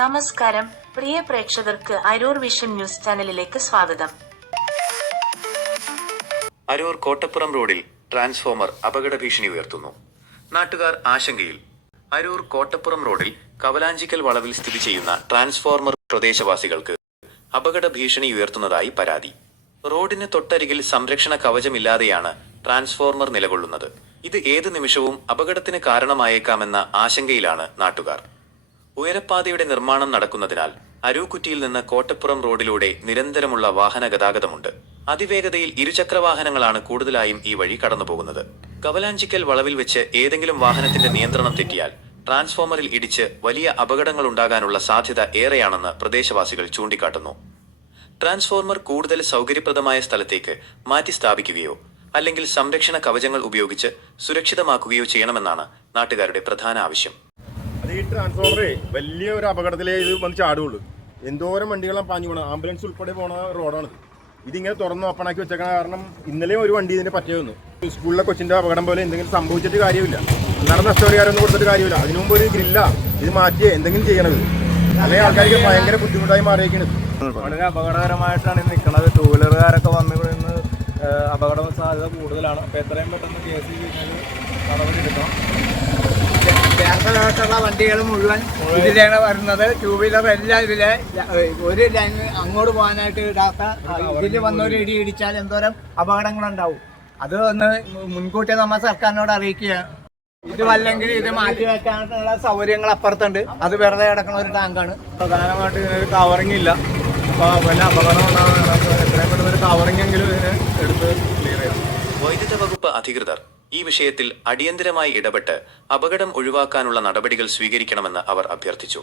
നമസ്കാരം. പ്രിയ പ്രേക്ഷകർക്ക് Aroor vision news ചാനലിലേക്ക് സ്വാഗതം. അരൂർ കോട്ടപ്പുറം റോഡിൽ ട്രാൻസ്ഫോമർ അപകട ഭീഷണി ഉയർത്തുന്നു. നാട്ടുകാർ ആശങ്കയിൽ. അരൂർ കോട്ടപ്പുറം റോഡിൽ കവലാഞ്ചിക്കൽ വളവിൽ സ്ഥിതി ചെയ്യുന്ന ട്രാൻസ്ഫോർമർ പ്രദേശവാസികൾക്ക് അപകട ഭീഷണി ഉയർത്തുന്നതായി പരാതി. റോഡിന് തൊട്ടരികിൽ സംരക്ഷണ കവചമില്ലാതെയാണ് ട്രാൻസ്ഫോർമർ നിലകൊള്ളുന്നത്. ഇത് ഏത് നിമിഷവും അപകടത്തിന് കാരണമായേക്കാമെന്ന ആശങ്കയിലാണ് നാട്ടുകാർ. ഉയരപ്പാതയുടെ നിർമ്മാണം നടക്കുന്നതിനാൽ അരൂക്കുറ്റിയിൽ നിന്ന് കോട്ടപ്പുറം റോഡിലൂടെ നിരന്തരമുള്ള വാഹന ഗതാഗതമുണ്ട്. അതിവേഗതയിൽ ഇരുചക്ര വാഹനങ്ങളാണ് കൂടുതലായും ഈ വഴി കടന്നുപോകുന്നത്. കവലാഞ്ചിക്കൽ വളവിൽ വെച്ച് ഏതെങ്കിലും വാഹനത്തിന്റെ നിയന്ത്രണം തെറ്റിയാൽ ട്രാൻസ്ഫോമറിൽ ഇടിച്ച് വലിയ അപകടങ്ങൾ ഉണ്ടാകാനുള്ള സാധ്യത ഏറെയാണെന്ന് പ്രദേശവാസികൾ ചൂണ്ടിക്കാട്ടുന്നു. ട്രാൻസ്ഫോർമർ കൂടുതൽ സൗകര്യപ്രദമായ സ്ഥലത്തേക്ക് മാറ്റി സ്ഥാപിക്കുകയോ അല്ലെങ്കിൽ സംരക്ഷണ കവചങ്ങൾ ഉപയോഗിച്ച് സുരക്ഷിതമാക്കുകയോ ചെയ്യണമെന്നാണ് നാട്ടുകാരുടെ പ്രധാന ആവശ്യം. അത് ഈ ട്രാൻസ്ഫോമറേ വലിയ ഒരു അപകടത്തിലേ ഇത് വന്ന് ചാടുള്ളൂ എന്തോരം വണ്ടികളാണ് പാഞ്ഞു പോകണം ആംബുലൻസ് ഉൾപ്പെടെ പോണ റോഡാണിത്. ഇതിങ്ങനെ തുറന്ന് ഓപ്പണാക്കി വെച്ചേക്കണ കാരണം ഇന്നലെയും ഒരു വണ്ടി ഇതിന്റെ പറ്റേ വന്നു. സ്കൂളിലെ കൊച്ചിന്റെ അപകടം പോലെ എന്തെങ്കിലും സംഭവിച്ചിട്ട് കാര്യമില്ല. അന്നേരം നഷ്ടപരിഹാരമൊന്നും കൊടുത്തിട്ട് കാര്യമില്ല. അതിനു മുമ്പ് ഒരു ഗ്രില്ല ഇത് മാറ്റിയേ എന്തെങ്കിലും ചെയ്യണത്. അല്ലെങ്കിൽ ആൾക്കാർക്ക് ഭയങ്കര ബുദ്ധിമുട്ടായി മാറിയേക്കണത് വളരെ അപകടകരമായിട്ടാണ് ഇത് നിൽക്കുന്നത് ടൂ വീലറുകാരൊക്കെ വന്നു ഇന്ന് അപകട സാധ്യത കൂടുതലാണ്. അപ്പോൾ എത്രയും പെട്ടെന്ന് കേസ് കഴിഞ്ഞാൽ നടപടി എടുക്കണം. കേരളത്തിലുള്ള വണ്ടികൾ മുഴുവൻ ഇതിലാണ് വരുന്നത്. ടൂ വീലർ എല്ലാം ഇതിലെ ഒരു ലൈൻ അങ്ങോട്ട് പോകാനായിട്ട് ഇടാത്ത ഇതിൽ വന്നൊരു ഇടി ഇടിച്ചാൽ എന്തോരം അപകടങ്ങളുണ്ടാവും. അത് ഒന്ന് മുൻകൂട്ടി നമ്മൾ സർക്കാരിനോട് അറിയിക്കുകയാണ് ഇത് അല്ലെങ്കിൽ ഇത് മാറ്റി വെക്കാനുള്ള സൗകര്യങ്ങൾ അപ്പുറത്തുണ്ട്. അത് വെറുതെ കിടക്കുന്ന ഒരു ടാങ്കാണ്. പ്രധാനമായിട്ട് ഇതിനൊരു കവറിങ് ഇല്ല. അപ്പോൾ വല്ല അപകടം ഉണ്ടാകുന്ന എത്രയും പെട്ടെന്ന് ഒരു കവറിങ് എങ്കിലും ഇതിന് എടുത്ത് ക്ലിയർ ചെയ്യണം. വൈദ്യുത വകുപ്പ് അധികൃതർ ഈ വിഷയത്തിൽ അടിയന്തരമായി ഇടപെട്ട് അപകടം ഒഴിവാക്കാനുള്ള നടപടികൾ സ്വീകരിക്കണമെന്ന് അവർ അഭ്യർത്ഥിച്ചു.